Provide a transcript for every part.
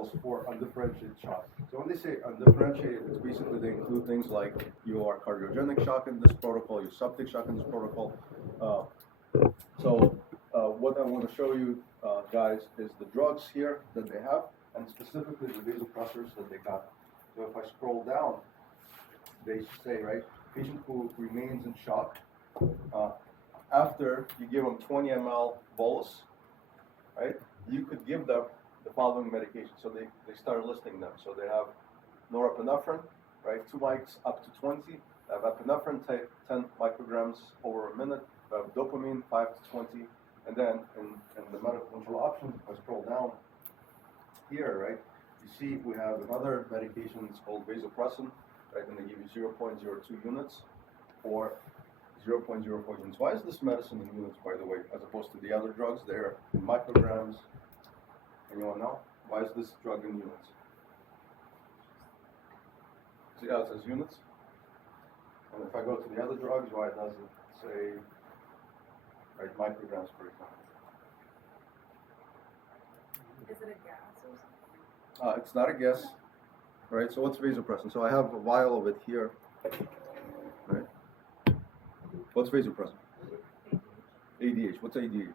protocols for undifferentiated shock. So when they say undifferentiated, it's basically they include things like your cariogenic shock in this protocol, your septic shock in this protocol. What I want to show you guys is the drugs here that they have, and specifically the vasopressors that they got. So if I scroll down, they say, right, patient who remains in shock, after you give them 20 ml bolus, right, you could give them the following medication. So they start listing them. So they have norepinephrine, right, 2 mics up to 20. They have epinephrine, 10 micrograms over a minute. They have dopamine, 5 to 20. And then in the medical control options, if I scroll down here, right, you see we have another medication. It's called Vasopressin, right, and they give you 0.02 units or 0.04 units. Why is this medicine in units, by the way, as opposed to the other drugs? They're in micrograms. Anyone know? Why is this drug in units? See how it says units? And if I go to the other drugs, why does it say, right, micrograms, for example? Is it a gas or something? It's not a gas, right? So what's vasopressin? So I have a vial of it here, right? What's vasopressin? ADH. What's ADH?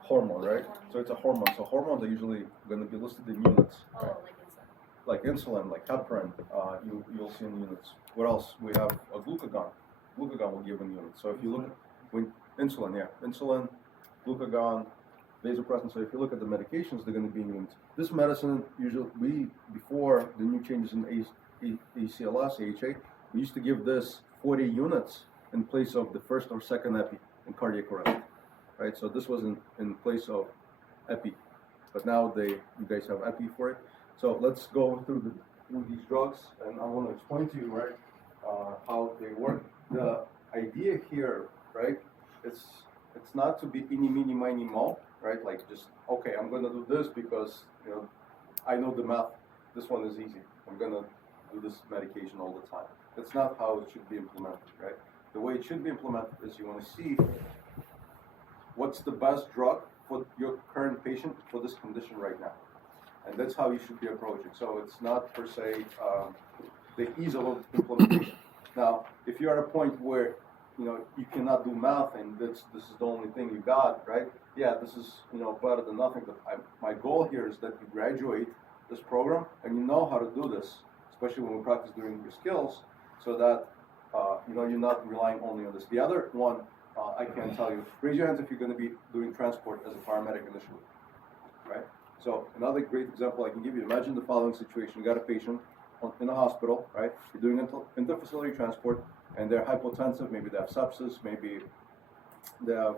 Hormone, right? So it's a hormone. So hormones are usually going to be listed in units. Oh, Right? like Like insulin, insulin. like heparin, you'll see in units. What else? We have a glucagon. Glucagon will give in units. So if you look at insulin, glucagon, vasopressin. So if you look at the medications, they're going to be in units. This medicine, usually, before the new changes in ACLS, AHA, we used to give this 40 units in place of the first or second epi in cardiac arrest, right? So this was in place of epi, but now you guys have epi for it. So let's go through these drugs, and I want to explain to you, right, how they work. The idea here, right, it's not to be eeny, meeny, miny, mo, right? Like just, okay, I'm going to do this because, I know the math. This one is easy. I'm going to do this medication all the time. That's not how it should be implemented, right? The way it should be implemented is you want to see what's the best drug for your current patient for this condition right now. And that's how you should be approaching. So it's not per se the ease of implementation. Now, if you're at a point where you cannot do math and this is the only thing you got, right? Yeah, this is better than nothing. But my goal here is that you graduate this program and you know how to do this, especially when we practice doing your skills, so that you're not relying only on this. The other one, I can tell you, raise your hands if you're going to be doing transport as a paramedic initially, right? So another great example I can give you, imagine the following situation. You got a patient in a hospital, right? You're doing interfacility transport, and they're hypotensive, maybe they have sepsis, maybe they have,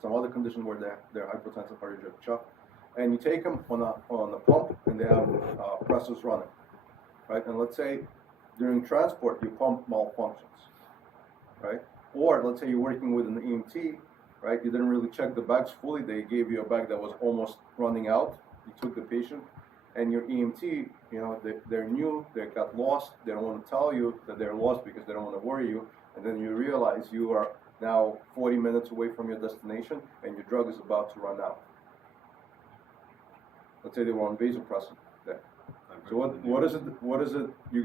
some other condition where they're hypotensive cardiogenic shock, and you take them on a pump, and they have pressors running, right? And let's say during transport, your pump malfunctions, right? Or let's say you're working with an EMT, right? You didn't really check the bags fully. They gave you a bag that was almost running out. You took the patient, and your EMT, they're new, they got lost. They don't want to tell you that they're lost because they don't want to worry you. And then you realize you are now 40 minutes away from your destination, and your drug is about to run out. Let's say they were on vasopressin. There. So what is it you're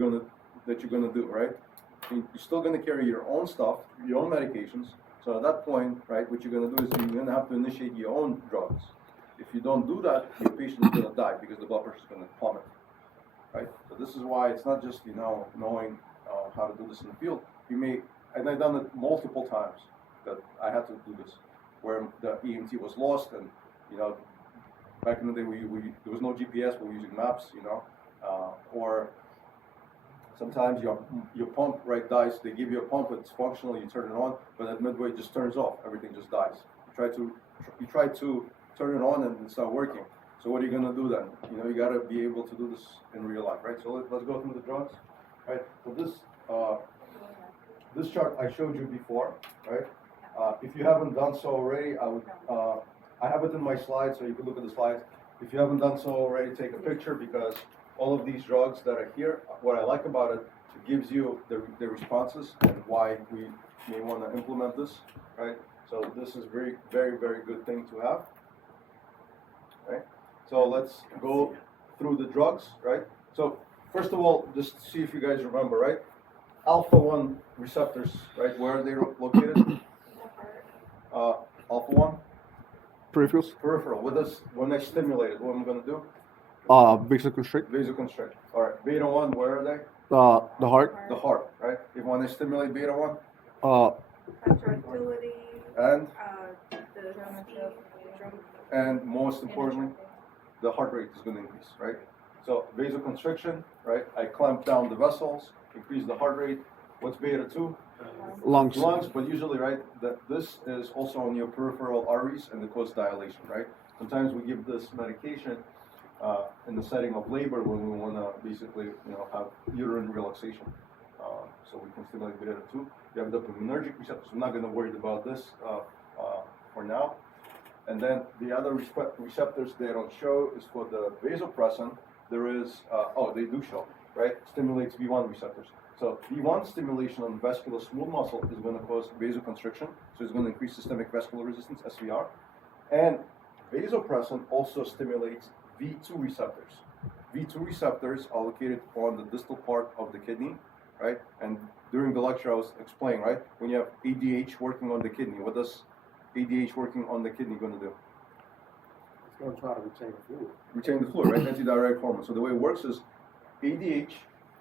gonna do, right? You're still gonna carry your own stuff, your own medications. So at that point, right, what you're gonna do is you're gonna have to initiate your own drugs. If you don't do that, your patient is gonna die because the blood pressure is gonna plummet, right? So this is why it's not just knowing how to do this in the field. And I've done it multiple times that I had to do this, where the EMT was lost, and back in the day there was no GPS, we were using maps, or sometimes your pump dies. They give you a pump, it's functional, you turn it on, but at midway it just turns off. Everything just dies. You try to turn it on and it's not working. So what are you going to do then? You got to be able to do this in real life, right? So let's go through the drugs, right? So this chart I showed you before, right? If you haven't done so already, I have it in my slides, so you can look at the slides. If you haven't done so already, take a picture, because all of these drugs that are here, what I like about it, it gives you the responses and why we may want to implement this, right? So this is very, very, very good thing to have, right? So let's go through the drugs, right? So first of all, just see if you guys remember, right? Alpha-1 receptors, right? Where are they located? Alpha-1? Peripherals. Peripheral. When I stimulate it, what am I going to do? Vasoconstrict. Vasoconstrict. All right. Beta-1, where are they? The heart. The heart, right? If when I stimulate beta-1? Contractility. And? The drum. And most importantly, the heart rate is going to increase, right? So vasoconstriction, right? I clamp down the vessels, increase the heart rate. What's beta-2? Lungs. Lungs, but usually, right, that this is also on your peripheral arteries and it causes dilation, right? Sometimes we give this medication in the setting of labor when we want to basically, have uterine relaxation. So we can stimulate beta-2. You have dopaminergic receptors. I'm not going to worry about this for now. And then the other receptors they don't show is for the vasopressin. There is, they do show, right? Stimulates V1 receptors. So V1 stimulation on vascular smooth muscle is going to cause vasoconstriction, so it's going to increase systemic vascular resistance, SVR. And vasopressin also stimulates V2 receptors. V2 receptors are located on the distal part of the kidney, right? And during the lecture I was explaining, right? When you have ADH working on the kidney, what does ADH working on the kidney going to do? It's going to try to retain the fluid. Retain the fluid, right? Antidiuretic hormone. So the way it works is ADH,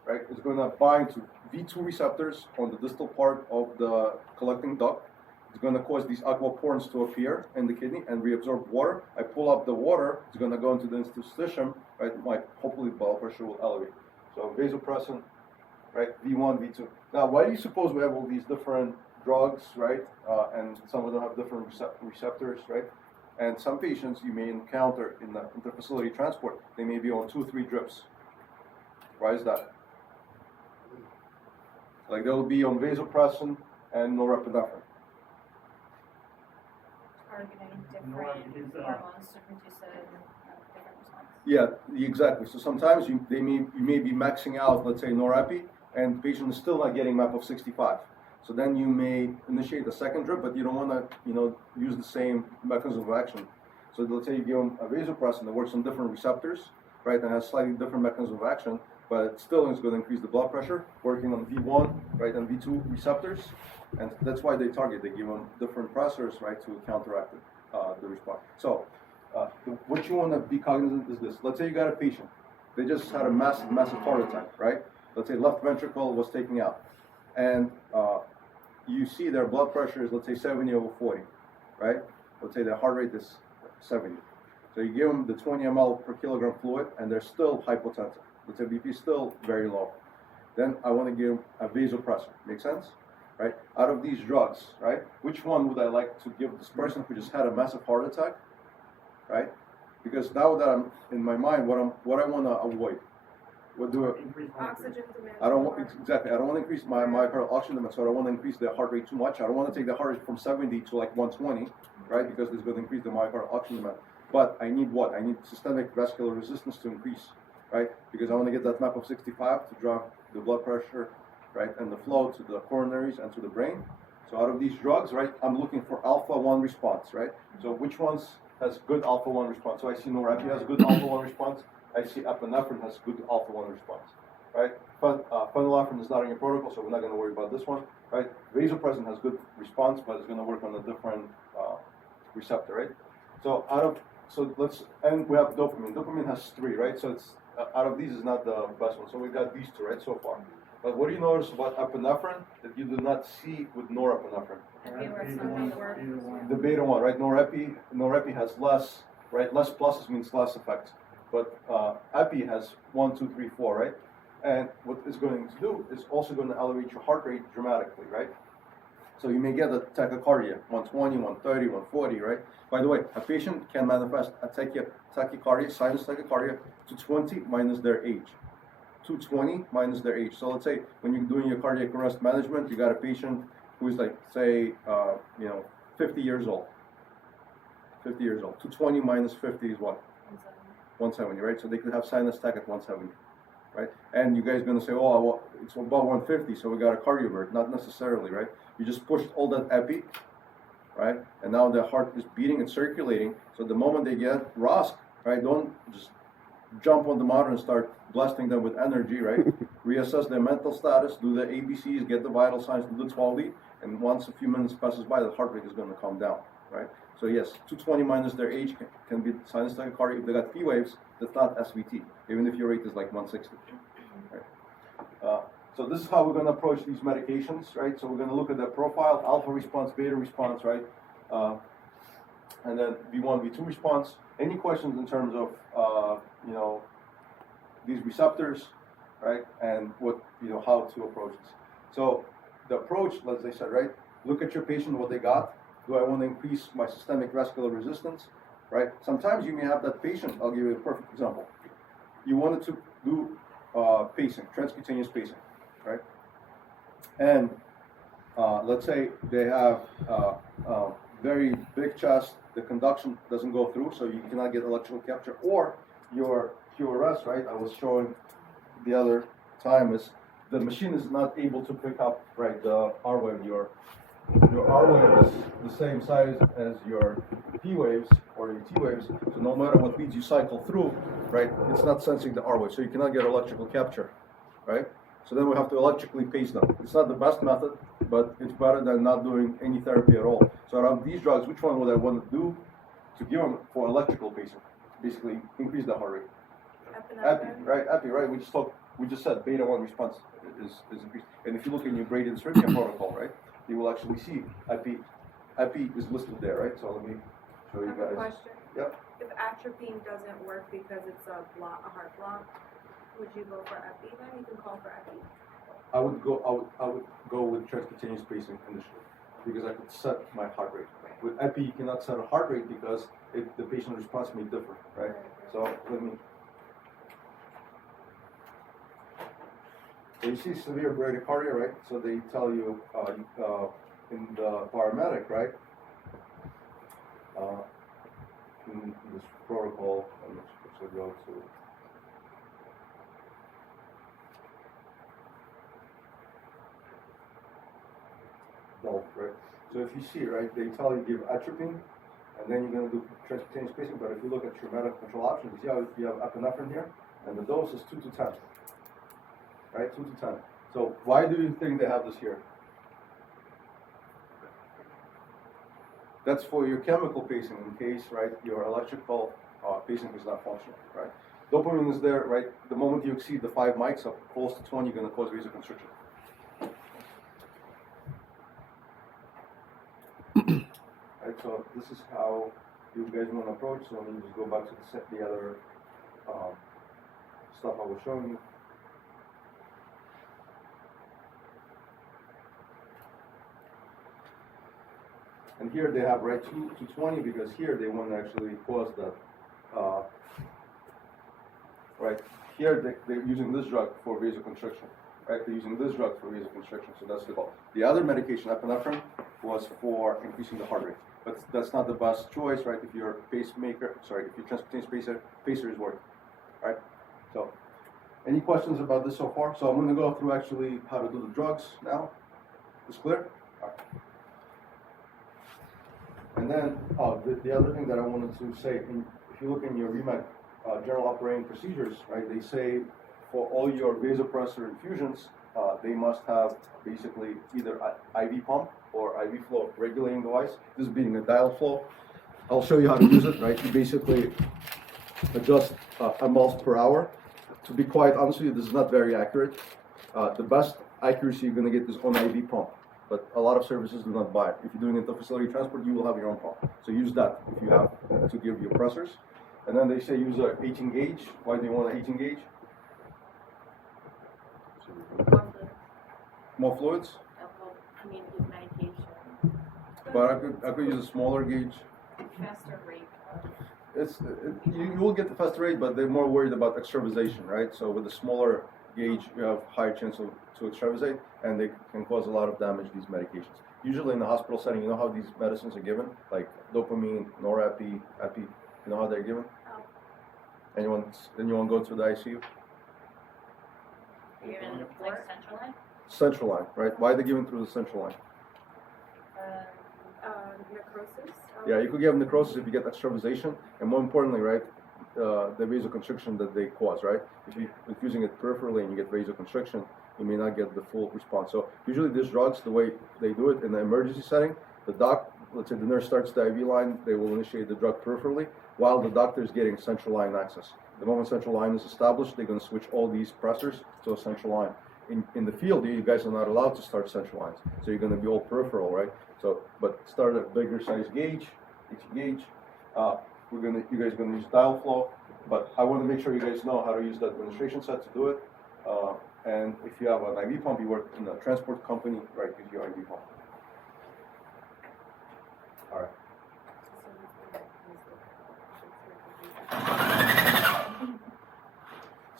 right, is going to bind to V2 receptors on the distal part of the collecting duct. It's going to cause these aquaporins to appear in the kidney and reabsorb water. I pull up the water, it's going to go into the interstitium, right? Hopefully blood pressure will elevate. So vasopressin, right? V1, V2. Now, why do you suppose we have all these different drugs, right? And some of them have different receptors, right? And some patients you may encounter in the interfacility transport, they may be on 2 or 3 drips. Why is that? Like they'll be on vasopressin and norepinephrine. Targeting different hormones to produce a different response. Yeah, exactly. So sometimes you may be maxing out, let's say Norepi, and the patient is still not getting MAP of 65. So then you may initiate a second drip, but you don't want to, use the same mechanism of action. So let's say you give them a vasopressin that works on different receptors, right, and has slightly different mechanism of action, but it still is going to increase the blood pressure, working on V1, right, and V2 receptors, and that's why they target. They give them different pressors, right, to counteract the response. So what you want to be cognizant is this. Let's say you got a patient. They just had a massive heart attack, right? Let's say left ventricle was taken out, and you see their blood pressure is, let's say, 70/40, right? Let's say their heart rate is 70. So you give them the 20 ml per kilogram fluid, and they're still hypotensive. Let's say BP is still very low. Then I want to give them a vasopressor. Make sense? Right? Out of these drugs, right? Which one would I like to give this person who just had a massive heart attack? Right? Because now that I'm in my mind, what I want to avoid. What do I? Oxygen demand. I don't want exactly. I don't want to increase my myocardial oxygen demand, so I don't want to increase the heart rate too much. I don't want to take the heart rate from 70 to like 120, right? Because it's going to increase the myocardial oxygen demand. But I need what? I need systemic vascular resistance to increase, right? Because I want to get that MAP of 65 to drop the blood pressure, right, and the flow to the coronaries and to the brain. So out of these drugs, right, I'm looking for alpha-1 response, right? So which ones has good alpha-1 response? So I see Norepi has good alpha-1 response. I see epinephrine has good alpha-1 response, right? But phenylephrine is not in your protocol, so we're not going to worry about this one, right? Vasopressin has good response, but it's going to work on a different receptor, right? So and we have dopamine. Dopamine has 3, right? So it's out of these is not the best one. So we got these 2, right, so far. But what do you notice about epinephrine that you do not see with norepinephrine? The beta one, right? Norepi has less, right? Less pluses means less effects. But Epi has 1, 2, 3, 4, right? And what it's going to do is also going to elevate your heart rate dramatically, right? So you may get a tachycardia, 120, 130, 140, right? By the way, a patient can manifest a tachycardia, sinus tachycardia, to 20 minus their age. 220 minus their age. So let's say when you're doing your cardiac arrest management, you got a patient who is like, say, 50 years old. 50 years old. 220 minus 50 is what? 170, right? So they could have sinus tach at 170, right? And you guys are going to say, oh, well, it's about 150, so we got a cardiovert. Not necessarily, right? You just pushed all that epi, right? And now the heart is beating and circulating. So the moment they get ROSC, right? Don't just jump on the monitor and start blasting them with energy, right? Reassess their mental status, do the ABCs, get the vital signs, do the 12 and once a few minutes passes by, the heart rate is going to come down, right? So yes, 220 minus their age can be sinus tachycardia. If they got P waves, that's not SVT, even if your rate is like 160, right? So this is how we're going to approach these medications, right? So we're going to look at the profile, alpha response, beta response, right? And then V1, V2 response. Any questions in terms of, these receptors, right? And what, how to approach this. So the approach, as I said, right? Look at your patient, what they got. Do I want to increase my systemic vascular resistance, right? Sometimes you may have that patient, I'll give you a perfect example. You wanted to do pacing, transcutaneous pacing, right? And let's say they have very big chest, the conduction doesn't go through, so you cannot get electrical capture, or your QRS, right? I was showing the other time is the machine is not able to pick up, right, the R wave. Your R wave is the same size as your P waves or your T waves, so no matter what leads you cycle through, right, it's not sensing the R wave, so you cannot get electrical capture, right? So then we have to electrically pace them. It's not the best method, but it's better than not doing any therapy at all. So around these drugs, which one would I want to do to give them for electrical pacing? Basically, increase the heart rate. Epi, right? We just said beta 1 response is increased. And if you look in your gradient circuit protocol, right, you will actually see Epi is listed there, right? So let me show you I have a guys. question. Yep. If atropine doesn't work because it's a heart block, would you go for epi then? You can call for epi. I would go with transcutaneous pacing initially because I could set my heart rate. With Epi, you cannot set a heart rate because the patient response may differ, right? So let me. So you see severe bradycardia, right? So they tell you in the paramedic, right? In this protocol, let's go to. Right? So if you see, right, they tell you give atropine, and then you're going to do transcutaneous pacing. But if you look at your medical control options, you see how you have epinephrine here, and the dose is 2 to 10, right? 2 to 10. So why do you think they have this here? That's for your chemical pacing in case, right, your electrical pacing is not functional, right? Dopamine is there, right? The moment you exceed the 5 mics up close to 20, you're going to cause vasoconstriction. Right, so this is how you guys want to approach. So let me just go back to the other stuff I was showing you. And here they have right 2 to 20 because here they want to actually cause that. Right here they're using this drug for vasoconstriction. Right, they're using this drug for vasoconstriction. So that's the goal. The other medication, epinephrine, was for increasing the heart rate. But that's not the best choice, right? If your pacemaker, if your transcutaneous pacer is working, right? So, any questions about this so far? So I'm going to go through actually how to do the drugs now. Is clear? All right. And then the other thing that I wanted to say, if you look in your REMAC general operating procedures, right? They say for all your vasopressor infusions, they must have basically either IV pump or IV flow regulating device. This being a dial flow. I'll show you how to use it, right? You basically adjust mLs per hour. To be quite honest with you, this is not very accurate. The best accuracy you're going to get is on IV pump, but a lot of services do not buy it. If you're doing interfacility transport, you will have your own pump. So use that if you have to give your pressors. And then they say use a 18 gauge. Why do you want an 18 gauge? More fluids? With medication. But I could use a smaller gauge. Faster rate. You will get the faster rate, but they're more worried about extravasation, right? So with a smaller gauge, you have higher chance to extravasate, and they can cause a lot of damage, these medications. Usually in the hospital setting, you know how these medicines are given? Like dopamine, Norepi, Epi, you know how they're given? Oh. Anyone go to the ICU? Even like central line? Central line, right? Why are they given through the central line? Necrosis. Yeah, you could get necrosis if you get extravasation, and more importantly, right, the vasoconstriction that they cause, right? If you're using it peripherally and you get vasoconstriction, you may not get the full response. So usually these drugs, the way they do it in the emergency setting, the doc, let's say the nurse starts the IV line, they will initiate the drug peripherally while the doctor is getting central line access. The moment central line is established, they're going to switch all these pressors to a central line. In the field, you guys are not allowed to start central lines, so you're going to be all peripheral, right? So, but start a bigger size gauge, each gauge. You guys are going to use dial flow, but I want to make sure you guys know how to use the administration set to do it. And if you have an IV pump, you work in a transport company, right? Use your IV pump. All right.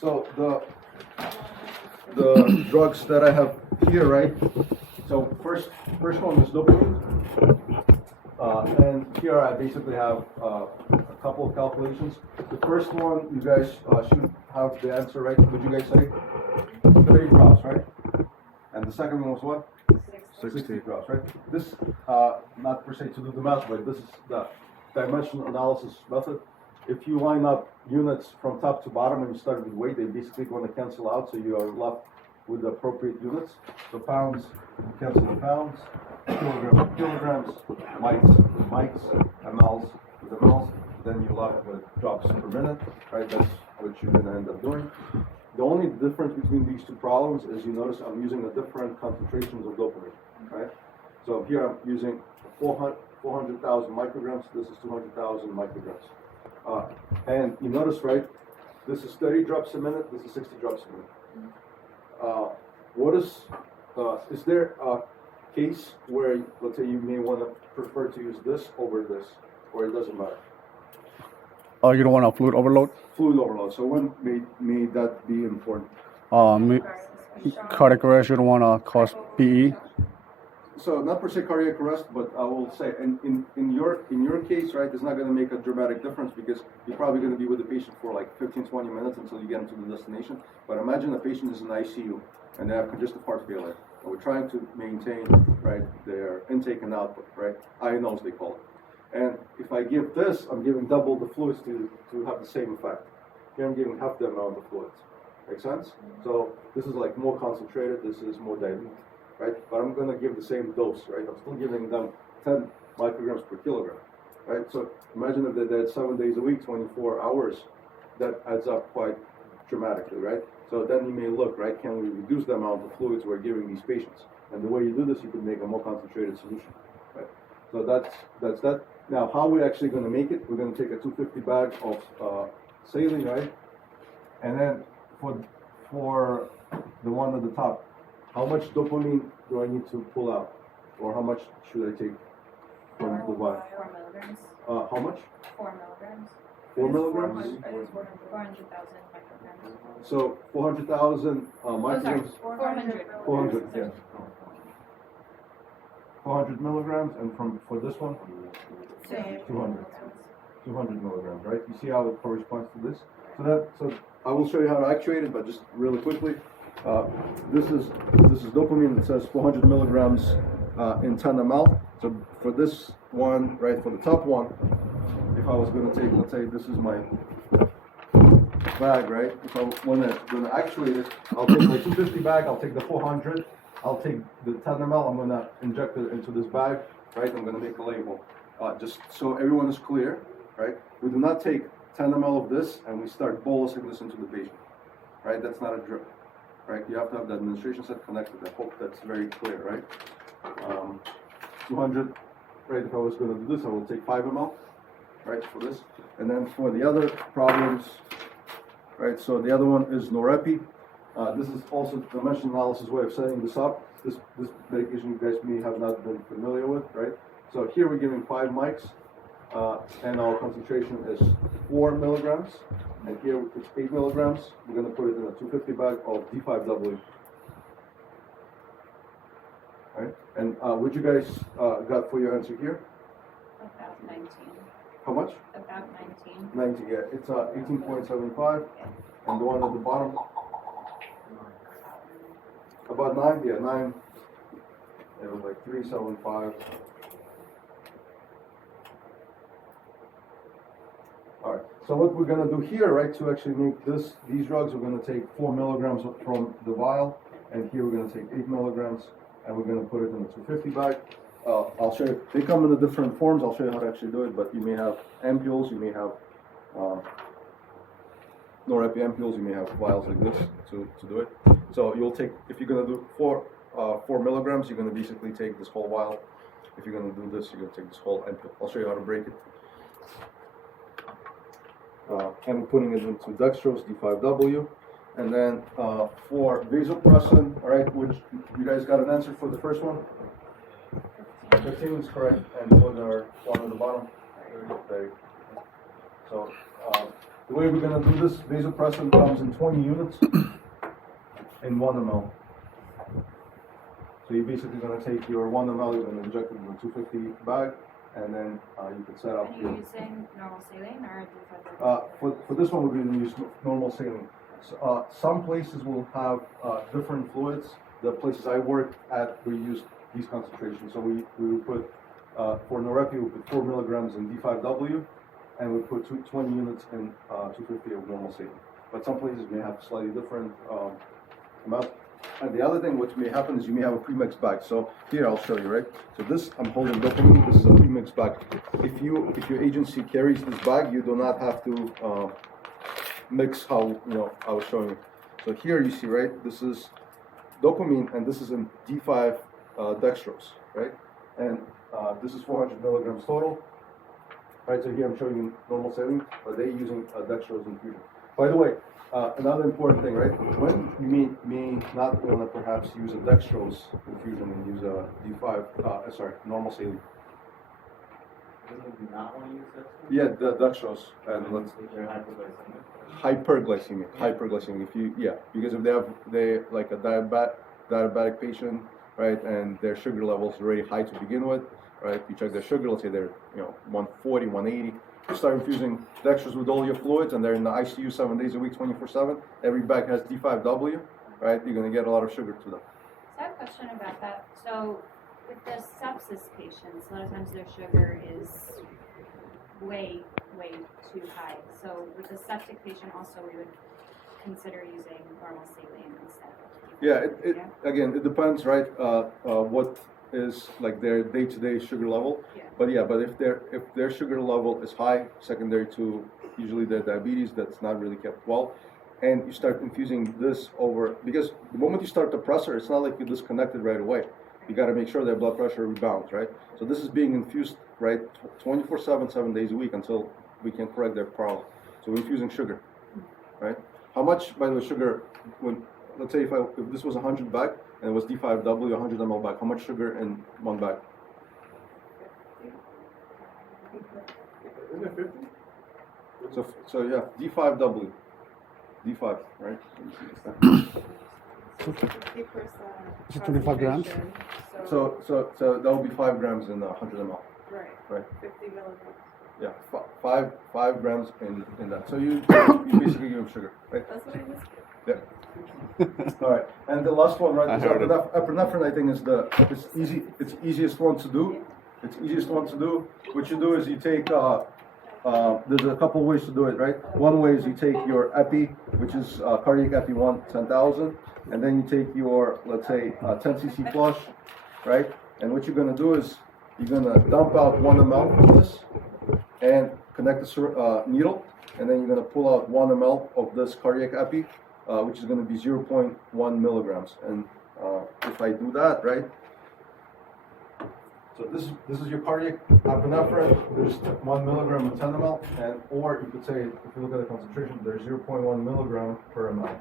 So the drugs that I have here, right? So first one is dopamine, and here I basically have a couple of calculations. The first one, you guys should have the answer, right? Would you guys say 30 drops, right? And the second one was what? 60 drops, right? This, not per se to do the math, but this is the dimensional analysis method. If you line up units from top to bottom and you start with weight, they basically going to cancel out, so you are left with the appropriate units. So pounds, cancel the pounds, kilograms with kilograms, mics with mics, mLs with mLs, then you're left with drops per minute, right? That's what you're going to end up doing. The only difference between these two problems is you notice I'm using the different concentrations of dopamine, right? So here I'm using 400,000 micrograms, this is 200,000 micrograms. And you notice, right, this is 30 drops a minute, this is 60 drops a minute. Is there a case where, let's say, you may want to prefer to use this over this, or it doesn't matter? Oh, you don't want a fluid overload? Fluid overload, so when may that be important? Cardiac arrest, you don't want to cause PE? So not per se cardiac arrest, but I will say, in your case, right, it's not going to make a dramatic difference because you're probably going to be with the patient for like 15-20 minutes until you get into the destination. But imagine a patient is in ICU and they have congestive heart failure, and we're trying to maintain, right, their intake and output, right, INOs they call it. And if I give this, I'm giving double the fluids to have the same effect. Here I'm giving half the amount of fluids. Make sense? So this is like more concentrated, this is more dilute. Right? But I'm going to give the same dose, right? I'm still giving them 10 micrograms per kilogram, right? So imagine if they did 7 days a week, 24 hours, that adds up quite dramatically, right? So then you may look, right? Can we reduce the amount of fluids we're giving these patients? And the way you do this, you can make a more concentrated solution, right? So that's that. Now, how we're actually going to make it? We're going to take a 250 bag of saline, right? And then for the one at the top, how much dopamine do I need to pull out? Or how much should I take from the vial? 4 milligrams. How much? 4 milligrams. 4 milligrams? 400,000 micrograms. So 400,000 Oh, sorry, micrograms? 400. 400, yeah. 400 milligrams, and for this one? 200. 200 milligrams, right? You see how it corresponds to this? So I will show you how to actuate it, but just really quickly. This is dopamine. It says 400 milligrams in 10 ml. So for this one, right, for the top one, if I was going to take, let's say this is my bag, right? If I want to actuate it, I'll take my 250 bag. I'll take the 400. I'll take the 10 ml. I'm going to inject it into this bag, right? I'm going to make a label, just so everyone is clear, right? We do not take 10 ml of this and we start bolusing this into the patient, right? That's not a drip. Right, you have to have the administration set connected. I hope that's very clear, right? 200, right? If I was going to do this, I will take 5 ml, right, for this. And then for the other problems, right? So the other one is Norepi. This is also the dimensional analysis way of setting this up. This medication you guys may have not been familiar with, right? So here we're giving 5 mics, and our concentration is 4 milligrams. And here it's 8 milligrams. We're going to put it in a 250 bag of D5W. Right? And what you guys got for your answer here? About 19. How much? About 19. 90, yeah. It's 18.75. And the one at the bottom? About 9, yeah, 9. It was like 375. All right. So what we're gonna do here, right, to actually make these drugs, we're gonna take 4 milligrams from the vial, and here we're gonna take 8 milligrams, and we're gonna put it in a 250 bag. I'll show you, they come in the different forms, I'll show you how to actually do it, but you may have ampules, you may have Norepi ampules, you may have vials like this to do it. So you'll take, if you're gonna do 4 milligrams, you're gonna basically take this whole vial. If you're gonna do this, you're gonna take this whole ampule. I'll show you how to break it. And we're putting it into dextrose, D5W. And then for vasopressin, all right, which you guys got an answer for the first one? 15 is correct, and for the one at the bottom, there you go. So the way we're gonna do this, vasopressin comes in 20 units in 1 ml. So you're basically gonna take your 1 ml, you're gonna inject it in a 250 bag, and then you can set up Are your. you using normal saline or For this one, we're going to use normal saline. So, some places will have different fluids. The places I work at, we use these concentrations. So we would put, for Norepi, we put 4 milligrams in D5W, and we put 20 units in 250 of normal saline. But some places may have slightly different amount. And the other thing which may happen is you may have a premixed bag. So here I'll show you, right? So this, I'm holding dopamine, this is a premixed bag. If your agency carries this bag, you do not have to mix how, I was showing you. So here you see, right, this is dopamine, and this is in D5 dextrose, right? And this is 400 milligrams total. Right, so here I'm showing you normal saline, but they're using dextrose infusion. By the way, another important thing, right? When you may not want to perhaps use a dextrose infusion and use a D5, normal saline. Doesn't you not want to use dextrose? Yeah, the dextrose, and let's If they're hypoglycemic. hyperglycemic. Because if they like a diabetic patient, right, and their sugar level is already high to begin with, right? You check their sugar, let's say they're 140, 180. You start infusing dextrose with all your fluids, and they're in the ICU 7 days a week, 24/7. Every bag has D5W, right? You're gonna get a lot of sugar to them. So I have a question about that. So with the sepsis patients, a lot of times their sugar is way too high. So with the septic patient also we would consider using normal saline instead. Yeah, again, it depends, right? What is like their day-to-day sugar level. Yeah. But if their sugar level is high, secondary to usually their diabetes that's not really kept well, and you start infusing this over, because the moment you start the pressor, it's not like you disconnect it right away. You got to make sure their blood pressure rebounds, right? So this is being infused, right, 24/7, 7 days a week until we can correct their problem. So we're infusing sugar, right? How much, by the way, sugar, when, let's say if this was 100 bag and it was D5W, 100 ml bag, how much sugar in one bag? Isn't it 50? So yeah, D5W, D5, right? Is it 25 grams? So that would be 5 grams in 100 ml. Right. 50 milligrams. Yeah, 5 grams in that. So you basically give them sugar, right? That's what it is. Yeah. All right. And the last one, right? I is heard it. Epinephrine, I think, it's easiest one to do. It's easiest one to do. What you do is you take. There's a couple ways to do it, right? One way is you take your epi, which is cardiac epi 10,000, and then you take your, let's say, 10 cc flush, right? And what you're gonna do is you're gonna dump out 1 ml of this and connect the needle, and then you're gonna pull out 1 ml of this cardiac epi, which is gonna be 0.1 milligrams. And if I do that, right? So this is your cardiac epinephrine. There's 1 milligram in 10 ml, and or you could say, if you look at the concentration, there's 0.1 milligram per ml.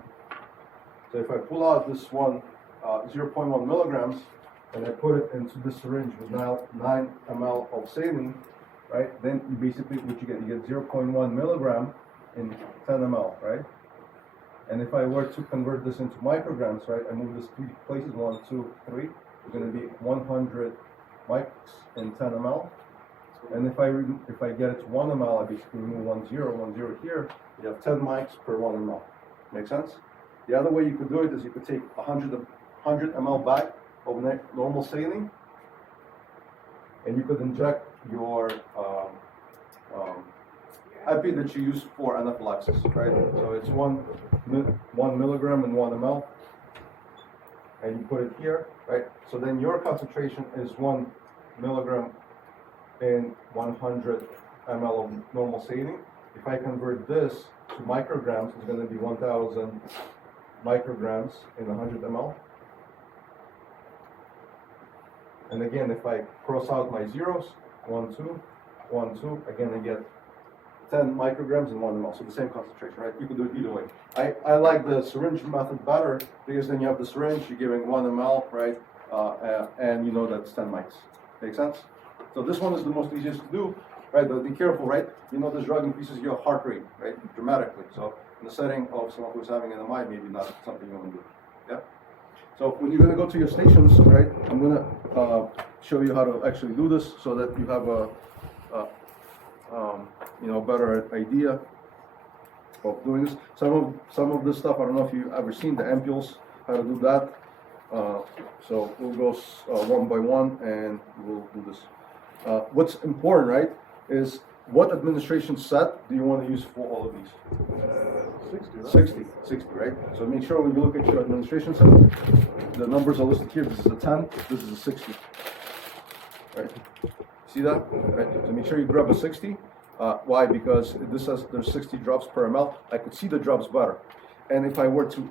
So if I pull out this one 0.1 milligrams and I put it into this syringe with now 9 ml of saline, right? Then you basically what you get 0.1 milligram in 10 ml, right? And if I were to convert this into micrograms, right? I move this 3 places, 1, 2, 3. It's going to be 100 mics in 10 ml, and if I get it to 1 ml, I basically remove 1 0 here. You have 10 mics per 1 ml. Make sense? The other way you could do it is you could take 100 ml bag of normal saline, and you could inject your epi that you use for anaphylaxis, right? So it's 1 milligram in 1 ml, and you put it here, right? So then your concentration is 1 milligram in 100 ml of normal saline. If I convert this to micrograms, it's going to be 1,000 micrograms in 100 ml. And again, if I cross out my zeros, 1, 2, 1, 2, again I get 10 micrograms in 1 ml, so the same concentration, right? You can do it either way. I like the syringe method better because then you have the syringe, you're giving 1 ml, right? And you know that's 10 mics. Make sense? So this one is the most easiest to do, right? But be careful, right? You know this drug increases your heart rate, right? Dramatically. So in the setting of someone who's having an MI, maybe not something you want to do. Yeah? So when you're going to go to your stations, right, I'm going to show you how to actually do this so that you have a better idea of doing this. Some of this stuff, I don't know if you've ever seen the ampules, how to do that. So we'll go one by one and we'll do this. What's important, right, is what administration set do you want to use for all of these? 60, right? So make sure when you look at your administration set, the numbers are listed here. This is a 10, this is a 60. Right? See that? Right? So make sure you grab a 60. Why? Because this says there's 60 drops per ml. I could see the drops better. And if I were to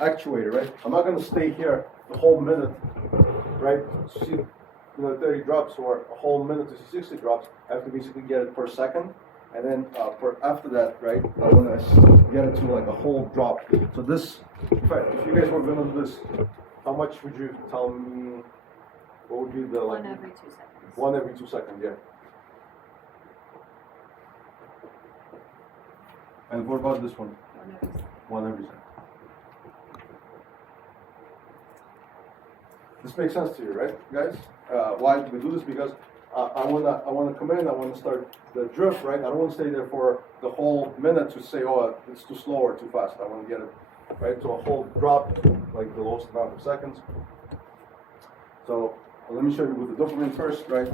actuate it, right, I'm not going to stay here the whole minute, right? So see, 30 drops or a whole minute to see 60 drops. I have to basically get it per second. And then after that, right, I want to get it to like a whole drop. So this, if you guys were going to do this, how much would you tell me? What would be the like? 1 every 2 seconds. 1 every 2 seconds, yeah. And what about this one? 1 every second. 1 every second. This makes sense to you, right, guys? Why do we do this? Because I wanna come in. I wanna start the drift, right? I don't wanna stay there for the whole minute to say, oh, it's too slow or too fast. I wanna get it right to a whole drop, like the lowest amount of seconds. So let me show you with the dopamine first, right?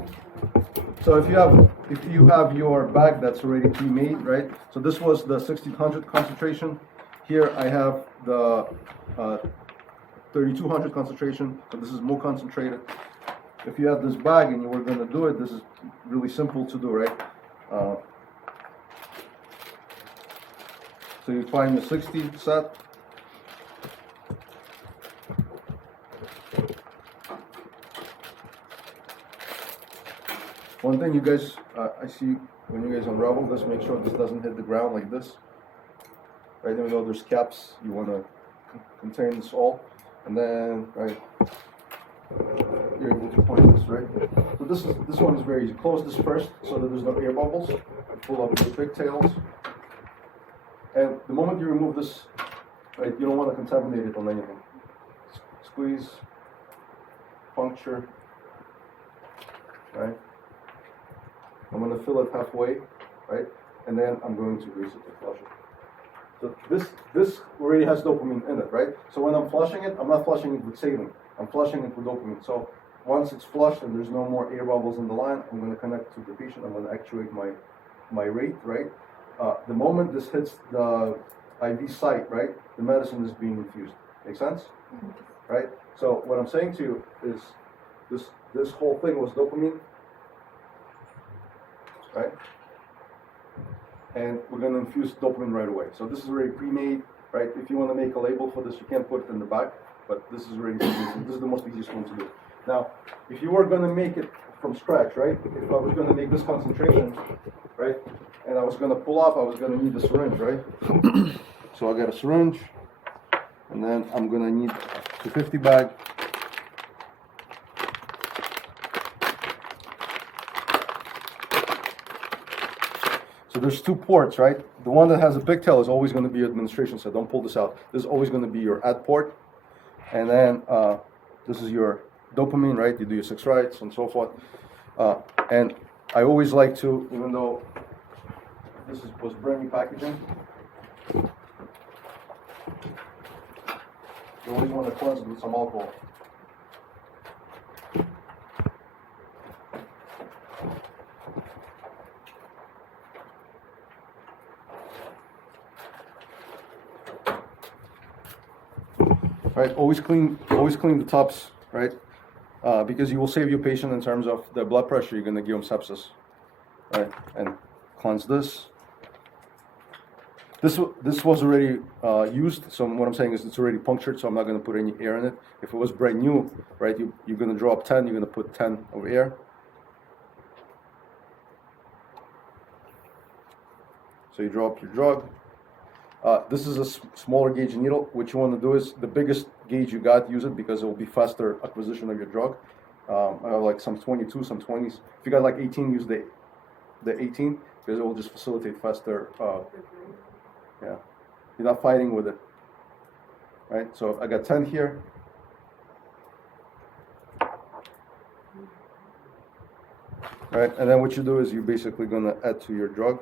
So if you have your bag that's already pre-made, right? So this was the 1600 concentration. Here I have the 3200 concentration. So this is more concentrated. If you have this bag and you were going to do it, this is really simple to do, right? So you find your 60 set. One thing you guys, I see when you guys unravel this, make sure this doesn't hit the ground like this. Right, even though there's caps, you want to contain this all. And then, right, you're able to point this, right? So this one is very easy. Close this first so that there's no air bubbles. Pull up your pigtails. And the moment you remove this, right, you don't want to contaminate it on anything. Squeeze, puncture, right? I'm going to fill it halfway, right? And then I'm going to grease it to flush it. So this already has dopamine in it, right? So when I'm flushing it, I'm not flushing it with saline. I'm flushing it with dopamine. So once it's flushed and there's no more air bubbles in the line, I'm going to connect to the patient. I'm going to actuate my rate, right? The moment this hits the IV site, right, the medicine is being infused. Make sense? Mm-hmm. Right? So what I'm saying to you is this whole thing was dopamine, right? And we're going to infuse dopamine right away. So this is already pre-made, right? If you want to make a label for this, you can't put it in the back, but this is already pre-made. So this is the most easiest one to do. Now, if you were going to make it from scratch, right? If I was going to make this concentration, right? And I was going to pull up, I was going to need a syringe, right? So I got a syringe, and then I'm going to need 250 bag. So there's 2 ports, right? The one that has a pigtail is always going to be your administration set. Don't pull this out. This is always going to be your add port. And then this is your dopamine, right? You do your 6 rights and so forth. And I always like to, even though this was brand new packaging, you always want to cleanse it with some alcohol. right? Always clean the tops, right? Because you will save your patient in terms of the blood pressure. You're gonna give them sepsis, right? And cleanse this. This was already used, so what I'm saying is it's already punctured, so I'm not going to put any air in it. If it was brand new, right, you're going to draw up 10, you're going to put 10 of air. So you draw up your drug. This is a smaller gauge needle. What you want to do is the biggest gauge you got, use it because it will be faster acquisition of your drug. I have like some 22, some 20s. If you got like 18, use the 18 because it will just facilitate faster. Yeah, you're not fighting with it, right? So I got 10 here. Right, and then what you do is you're basically gonna add to your drug.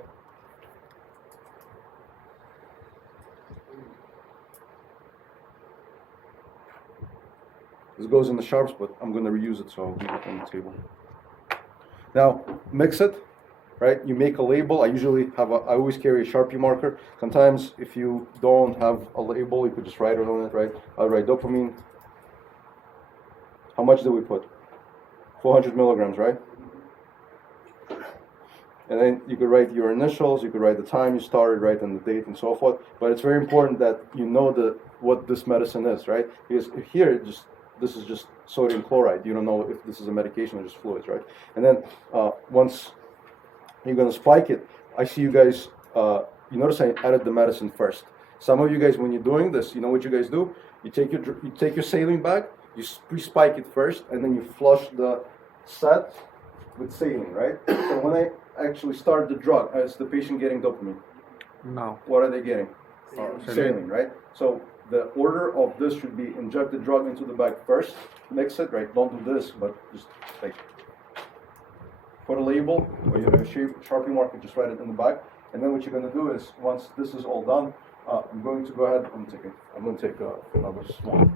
This goes in the sharps, but I'm gonna reuse it, so I'll leave it on the table. Now, mix it. Right, you make a label. I always carry a Sharpie marker. Sometimes if you don't have a label, you could just write it on it, right? I'll write dopamine. How much did we put? 400 milligrams, right? And then you could write your initials, you could write the time you started, right, and the date and so forth. But it's very important that you know what this medicine is, right? Because here, this is just sodium chloride. You don't know if this is a medication or just fluids, right? And then once you're gonna spike it. I see you guys, you notice I added the medicine first. Some of you guys, when you're doing this, you know what you guys do? You take your saline bag, you pre-spike it first, and then you flush the set with saline, right? So when I actually start the drug, is the patient getting dopamine? No. What are they getting? Saline, right? So the order of this should be inject the drug into the bag first, mix it, right? Don't do this, but just like put a label, or you have a Sharpie marker, just write it in the back. And then what you're going to do is, once this is all done, I'm going to go ahead, I'm going to take another small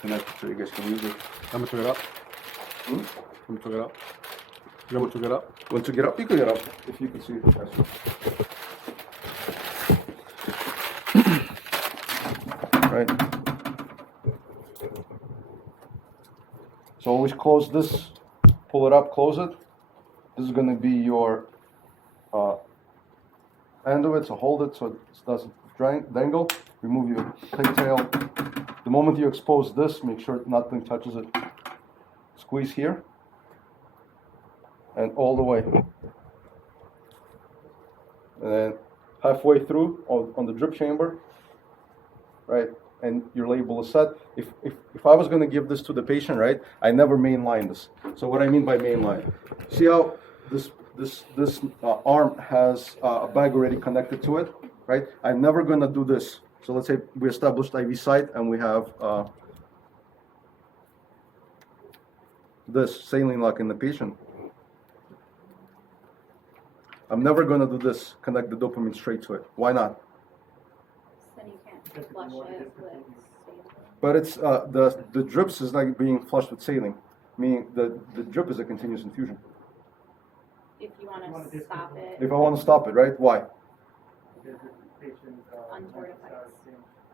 connector so you guys can use it. Let me took it up. Hmm? Let me took it up. You want me to get up? Want to get up? You can get up, if you can see it. Yes. Right. So always close this, pull it up, close it. This is going to be your end of it, so hold it so it doesn't dangle. Remove your pigtail. The moment you expose this, make sure nothing touches it. Squeeze here and all the way. And then halfway through on the drip chamber, right? And your label is set. If I was going to give this to the patient, right, I never mainline this. So what I mean by mainline, see how this arm has a bag already connected to it, right? I'm never going to do this. So let's say we established IV site and we have this saline lock in the patient. I'm never going to do this, connect the dopamine straight to it. Why not? Then you can't flush it with saline. But it's the drips is like being flushed with saline, meaning the drip is a continuous infusion. If you want to stop it, If I want to stop it, right? Why? untoward effects.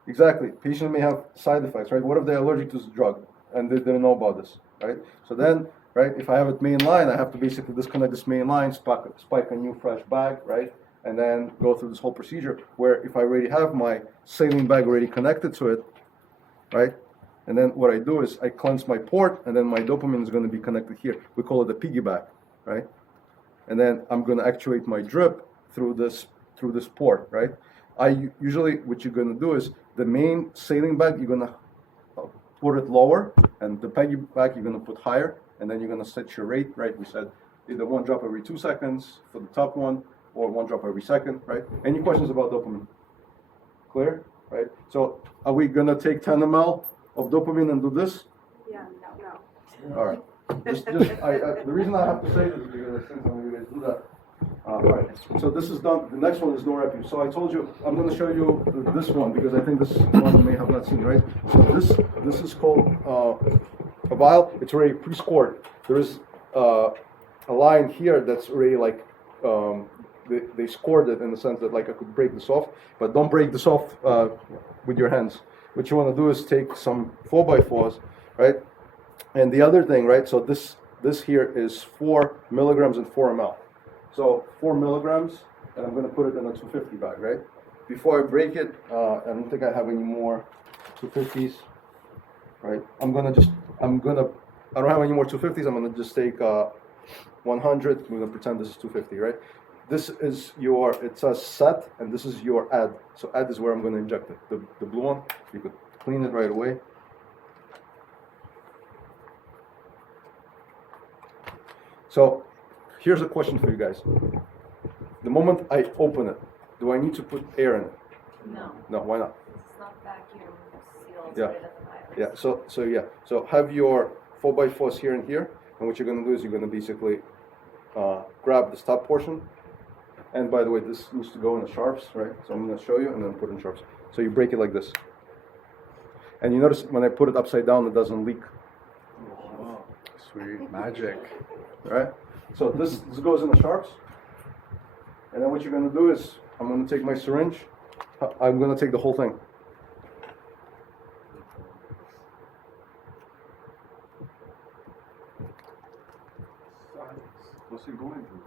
Exactly. Patient may have side effects, right? What if they're allergic to this drug and they didn't know about this, right? So then, right, if I have it main line, I have to basically disconnect this main line, spike a new fresh bag, right? And then go through this whole procedure where if I already have my saline bag already connected to it, right? And then what I do is I cleanse my port and then my dopamine is going to be connected here. We call it a piggyback, right? And then I'm going to actuate my drip through this port, right? Usually what you're going to do is the main saline bag, you're going to put it lower, and the piggyback you're going to put higher, and then you're going to set your rate, right? We said either 1 drop every 2 seconds for the top one, or 1 drop every second, right? Any questions about dopamine? Clear, right? So are we going to take 10 ml of dopamine and do this? Yeah, no. All right. The reason I have to say this is because I think some of you guys do that. All right. So this is done. The next one is Norepi. So I told you I'm going to show you this one because I think this one you may have not seen, right? So this is called a vial. It's already pre-scored. There is a line here that's already like they scored it in the sense that like I could break this off, but don't break this off with your hands. what you want to do is take some 4x4s, right? And the other thing, right? So this here is 4 milligrams and 4 ml. So 4 milligrams, and I'm going to put it in a 250 bag, right? Before I break it, I don't think I have any more 250s, right? I don't have any more 250s. I'm going to just take 100. We're going to pretend this is 250, right? This is it says set, and this is your add. So add is where I'm going to inject it. The blue one, you could clean it right away. So here's a question for you guys. The moment I open it, do I need to put air in it? No, No, why not? it's not vacuum sealed, Yeah. so it doesn't violate. Yeah, so have your 4x4s here and here, and what you're going to do is you're going to basically grab this top portion, and by the way, this needs to go in the sharps, right? So I'm going to show you and then put in sharps. So you break it like this. And you notice when I put it upside down, it doesn't leak, Oh, sweet magic. right? So this goes in the sharps, and then what you're going to do is I'm going to take my syringe, I'm going to take the whole thing. What's it going through?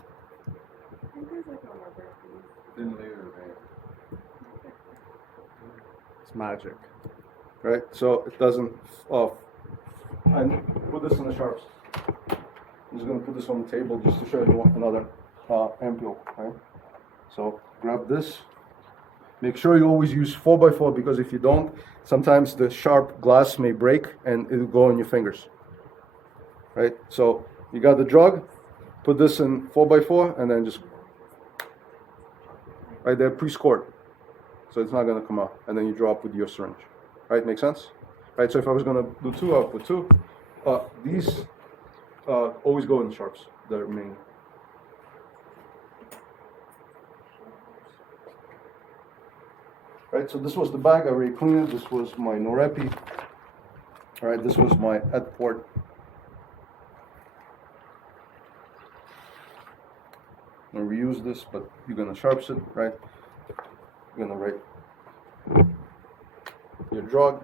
I think there's like a rubber piece. Thin layer of air. It's magic. Right, so it doesn't and put this in the sharps. I'm just going to put this on the table just to show you another ampule, right? So grab this. Make sure you always use 4x4 because if you don't, sometimes the sharp glass may break and it'll go on your fingers. Right, so you got the drug, put this in 4x4 and then just, right there, pre-scored. So it's not going to come out. And then you drop with your syringe. Right, make sense? Right, so if I was going to do 2, I'll put 2. These always go in sharps, the remaining. Right, so this was the bag, I already cleaned it. This was my Norepi. All right, this was my Ed port. I'm going to reuse this, but you're going to sharps it, right? You're going to write your drug.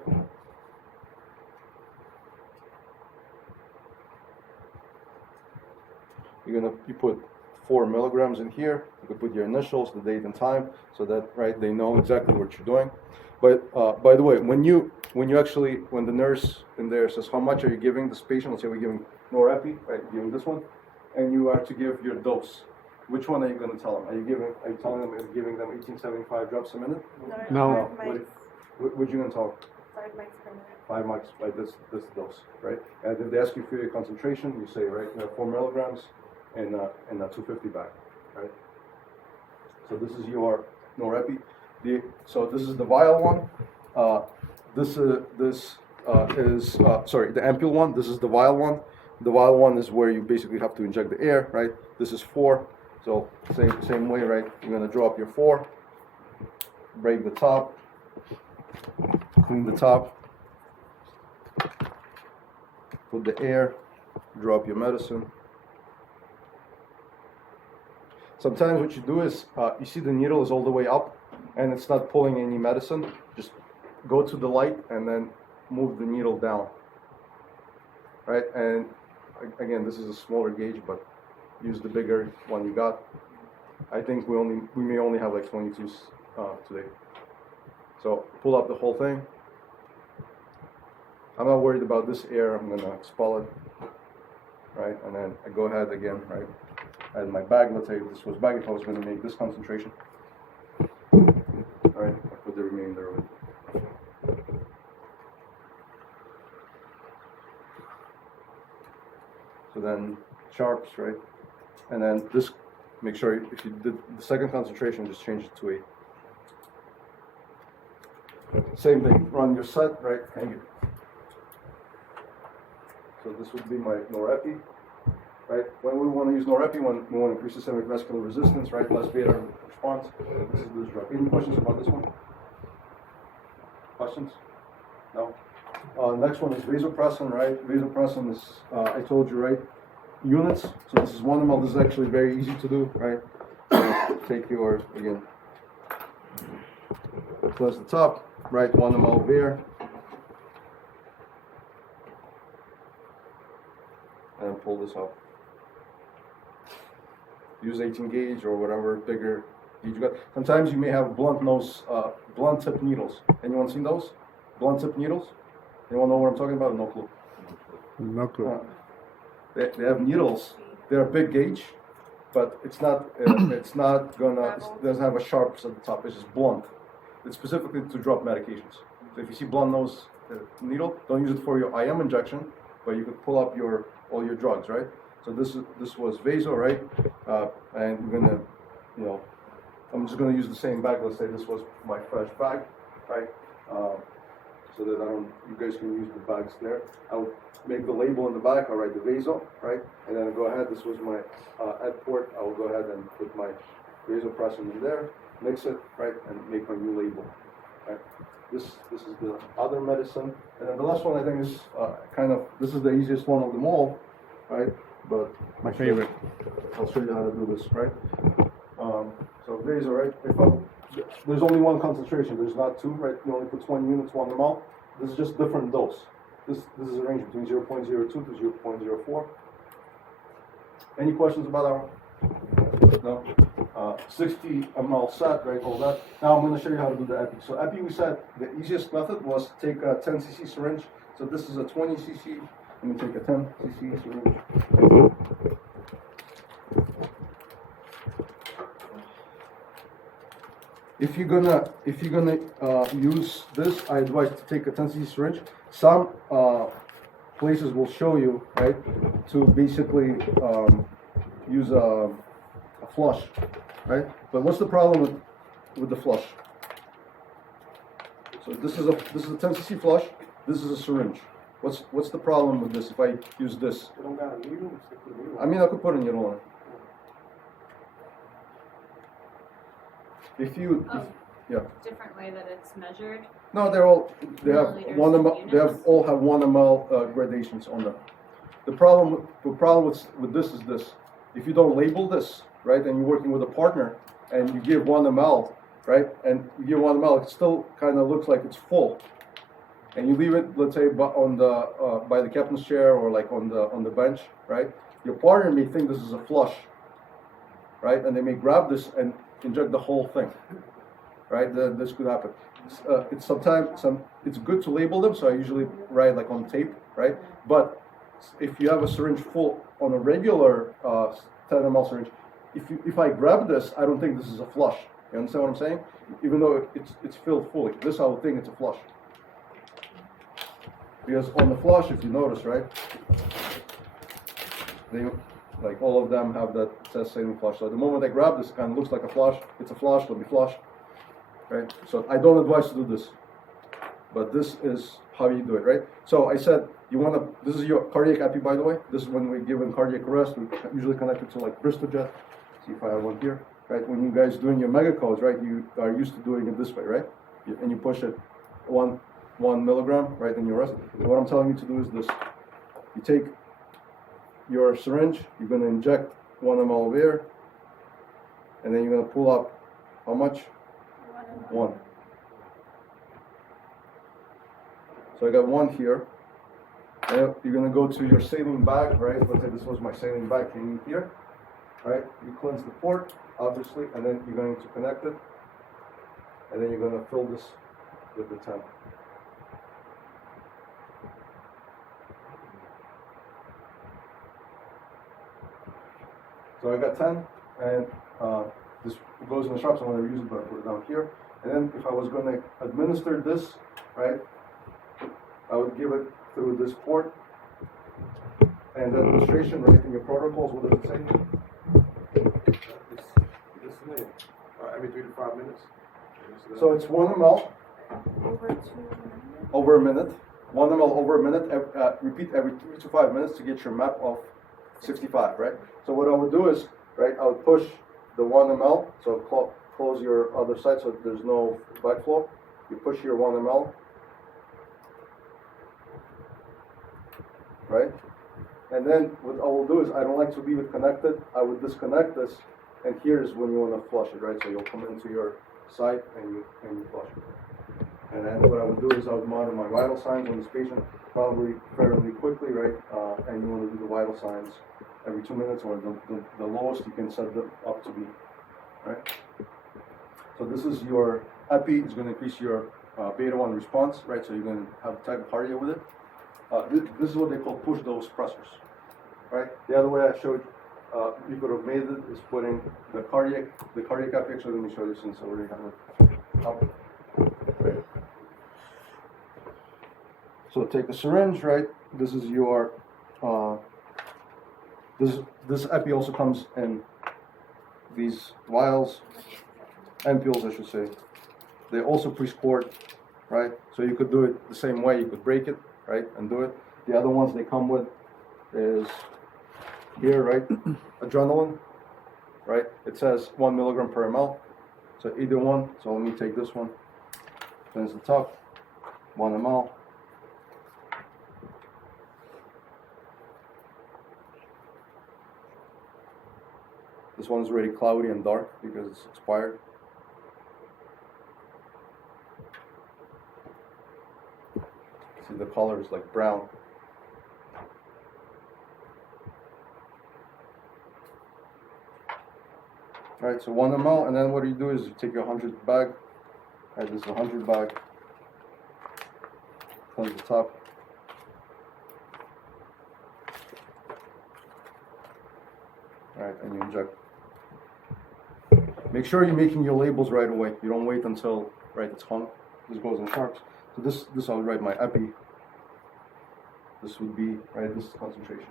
You put 4 milligrams in here. You can put your initials, the date and time, so that they know exactly what you're doing. But by the way, when the nurse in there says how much are you giving this patient, let's say we're giving Norepi, right? Giving this one, and you are to give your dose. Which one are you going to tell them? Are you telling them you're giving them 1875 drops a minute? No. 5 mics. What you going to tell them? 5 mics per minute. 5 mics, right? This dose, right? And if they ask you for your concentration, you say, right, 4 milligrams in a 250 bag, right? So this is your Norepi. So this is the vial one. This is the ampule one. This is the vial one. The vial one is where you basically have to inject the air, right? This is 4. So same way, right? You're gonna drop your 4, break the top, clean the top, put the air, drop your medicine. Sometimes what you do is, you see the needle is all the way up and it's not pulling any medicine. Just go to the light and then move the needle down. Right, and again, this is a smaller gauge, but use the bigger one you got. I think we may only have like 22s today. So pull up the whole thing. I'm not worried about this air. I'm gonna expel it, right? And then I go ahead again, right? Add my bag. Let's say this was bag. If I was gonna make this concentration, all right? I put the remainder of it. So then sharps, right? And then this, make sure if you did the second concentration, just change it to 8. Same thing, run your set, right? Hang it. So this would be my Norepi, right? When we want to use Norepi, when we want to increase systemic vascular resistance, right? Less beta response. This is this drug. Any questions about this one? Questions? No? Next one is Vasopressin, right? Vasopressin is, I told you, right? Units. So this is 1 ml. This is actually very easy to do, right? So take your, again, close the top, right? 1 ml there. pull this up. Use 18 gauge or whatever bigger gauge you got. Sometimes you may have blunt tip needles. Anyone seen those? Blunt tip needles? Anyone know what I'm talking about? No clue. No clue. They have needles. They're a big gauge, but it's not it doesn't have a sharp at the top. It's just blunt. It's specifically to drop medications. So if you see blunt nose needle, don't use it for your IM injection, but you could pull up all your drugs, right? So this was Vaso, right? And we're gonna, I'm just gonna use the same bag. Let's say this was my fresh bag, right? So that you guys can use the bags there. I'll make the label in the back. I'll write the Vaso, right? And then I'll go ahead. This was my ad port. I will go ahead and put my Vasopressin in there, mix it, right, and make my new label. Right? This is the other medicine, and then the last one I think is this is the easiest one of them all, right? But My favorite. I'll show you how to do this, right? So Vaso, right? There's only one concentration. There's not two, right? You only put 20 units, 1 ml. This is just different dose. This is a range between 0.02 to 0.04. Any questions about our? No. 60 ml set, right? All that. Now I'm going to show you how to do the epi. So epi, we said the easiest method was take a 10 cc syringe. So this is a 20 cc. Let me take a 10 cc syringe. If you're gonna use this, I advise to take a 10 cc syringe. Some places will show you, right, to basically use a flush, right? But what's the problem with the flush? So this is a 10 cc flush. This is a syringe. What's the problem with this if I use this? You don't got a needle? I mean, I could put a needle on it. Different way that it's measured. No, they have Milliliters 1 and ml. They units? all have 1 ml gradations on them. The problem with this is this: if you don't label this, right, and you're working with a partner, and you give 1 ml, right, and you give 1 ml, it still kind of looks like it's full, and you leave it, let's say, by the captain's chair or like on the bench, right? Your partner may think this is a flush, right, and they may grab this and inject the whole thing, right? This could happen. It's good to label them, so I usually write like on tape, right? But if you have a syringe full on a regular 10 ml syringe, if I grab this, I don't think this is a flush. You understand what I'm saying? Even though it's filled fully, this I would think it's a flush. Because on the flush, if you notice, right, they like all of them have that says saline flush. So the moment I grab this, it kind of looks like a flush. It's a flush. It'll be flush, right? So I don't advise to do this, but this is how you do it, right? So I said this is your cardiac epi, by the way. This is when we give in cardiac arrest. We usually connect it to like Bristojet. See if I have one here, right? When you guys doing your mega codes, right? You are used to doing it this way, right? And you push it 1 milligram, right, in your arrest. So what I'm telling you to do is this: you take your syringe, you're going to inject 1 ml of air, and then you're going to pull up how much? 1. So I got 1 here. And you're going to go to your saline bag, right? Let's say this was my saline bag hanging here, right? You cleanse the port, obviously, and then you're going to connect it, and then you're going to fill this with the 10. So I got 10, and this goes in the shop, so I'm going to use it, but I put it down here. And then if I was going to administer this, right, I would give it through this port. And the administration, right, in your protocols, what does it say? Every 3 to 5 minutes. So it's 1 ml Over 2 minutes. over a minute. 1 ml over a minute. Repeat every 3 to 5 minutes to get your map of 65, right? So what I would do is, right, I would push the 1 ml, so close your other side so there's no backflow. You push your 1 ml, right? And then what I will do is, I don't like to leave it connected. I would disconnect this, and here's when you want to flush it, right? So you'll come into your site and you flush it. And then what I would do is I would monitor my vital signs on this patient probably fairly quickly, right? And you want to do the vital signs every 2 minutes, or the lowest you can set them up to be, right? So this is your epi. It's going to increase your beta 1 response, right? So you're going to have tachycardia with it. This is what they call push dose pressors, right? The other way I showed you could have made it is putting the cardiac epi. Actually, let me show you since I already have it up. Right. So take a syringe, right? This is your this epi also comes in these vials, ampules, I should say. They also pre-scored, right? So you could do it the same way. You could break it, right, and do it. The other ones they come with is here, right? Adrenaline, right? It says 1 milligram per ml. So either one. So let me take this one. There's the top, 1 ml. This one's already cloudy and dark because it's expired. See, the color is like brown. Alright, so 1 ml, and then what you do is you take your 100 bag. Alright, this is a 100 bag. Close the top. Alright, and you inject. Make sure you're making your labels right away. You don't wait until, right, it's hung. This goes in sharps. So this I'll write my epi. This would be, right, this is concentration.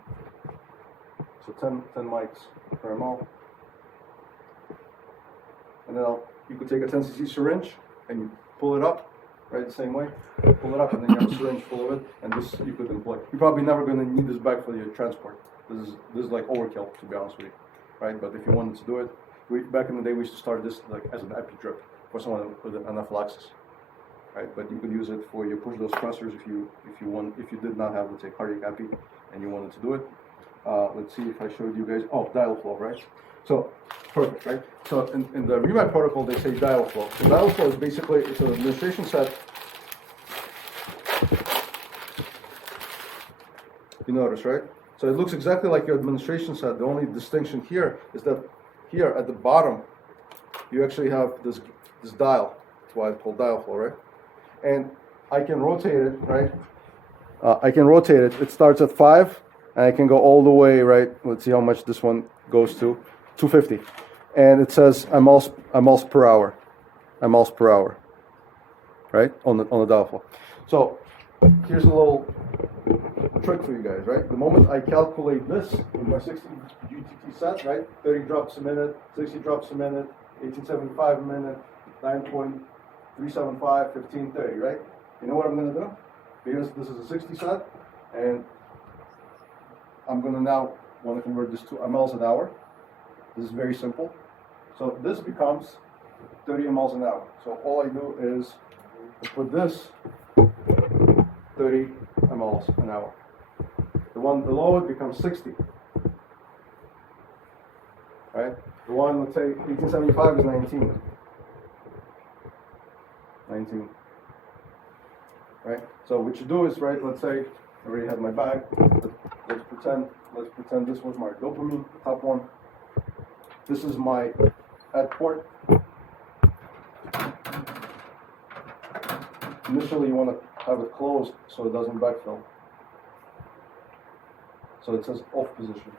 So 10 mics per ml. And then you could take a 10 cc syringe and you pull it up, right, the same way. Pull it up, and then you have a syringe full of it, and this you could employ. You're probably never going to need this bag for your transport. This is like overkill, to be honest with you, right? But if you wanted to do it, back in the day we used to start this like as an epi drip for someone with anaphylaxis, right? But you could use it for your push dose pressors if you did not have, let's say, cardiac epi and you wanted to do it. Let's see if I showed you guys. Oh, dial flow, right? So perfect, right? So in the REMAC protocol they say dial flow. So dial flow is basically it's an administration set. You notice, right? So it looks exactly like your administration set. The only distinction here is that here at the bottom, you actually have this dial. That's why it's called dial flow, right? And I can rotate it, right? I can rotate it. It starts at 5, and I can go all the way, right? Let's see how much this one goes to. 250. And it says mLs per hour. mLs per hour. Right? On the dial flow. So here's a little trick for you guys, right? The moment I calculate this in my 60 GTT set, right? 30 drops a minute, 60 drops a minute, 1875 a minute, 9.375, 1530, right? You know what I'm going to do? Because this is a 60 set, and I'm going to now want to convert this to mLs an hour. This is very simple. So this becomes 30 mLs an hour. So all I do is I put this 30 mLs an hour. The one below it becomes 60. Right? The one, let's say, 1875 is 19. 19. Right? So what you do is, right, let's say I already have my bag. Let's pretend this was my dopamine, the top one. This is my add port. Initially you want to have it closed so it doesn't backfill. So it says off position.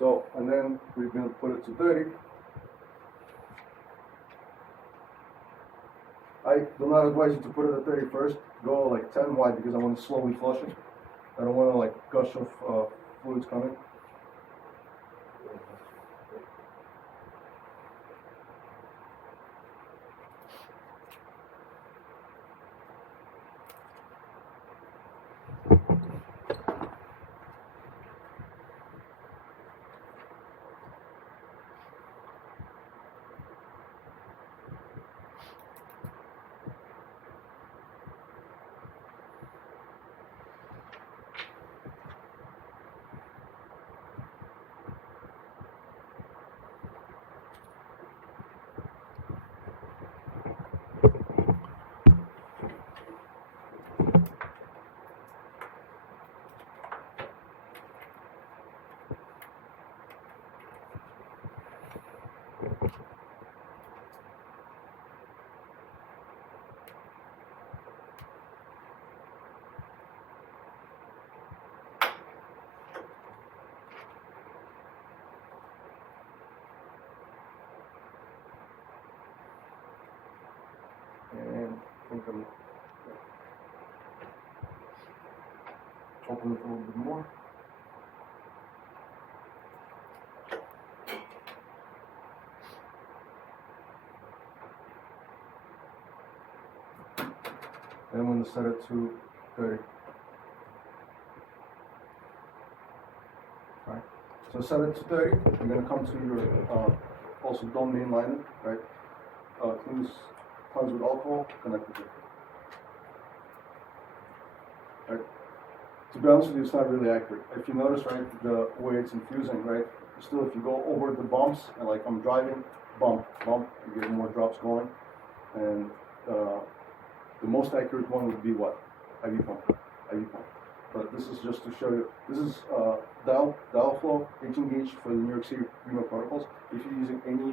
So, and then we're going to put it to 30. I do not advise you to put it at 30 first. Go like 10 wide because I want to slowly flush it. I don't want to like gush of fluids coming. can open it a little bit more. And I'm going to set it to 30. Right. So set it to 30. You're going to come to your, also don't mainline it, right? Cleanse with alcohol, connect with it. Right. To be honest with you, it's not really accurate. If you notice, right, the way it's infusing, right, still if you go over the bumps, and like I'm driving, bump, bump, you get more drops going, and the most accurate one would be what? IV pump, IV pump. But this is just to show you, this is dial flow, 18 gauge for the New York City REMAC protocols. If you're using any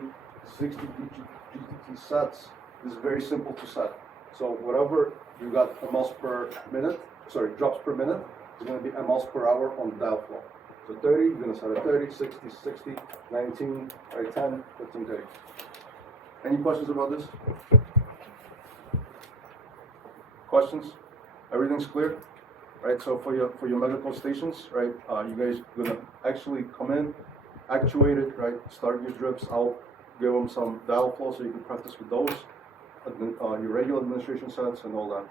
60 GTT sets, this is very simple to set. So whatever you got mLs per minute, sorry, drops per minute, is going to be mLs per hour on the dial flow. So 30, you're going to set at 30, 60, 60, 19, right, 10, 15, 30. Any questions about this? Questions? Everything's clear? Right, so for your medical stations, right, you guys are gonna actually come in, actuate it, right, start your drips. I'll give them some dial flow so you can practice with those, your regular administration sets and all that.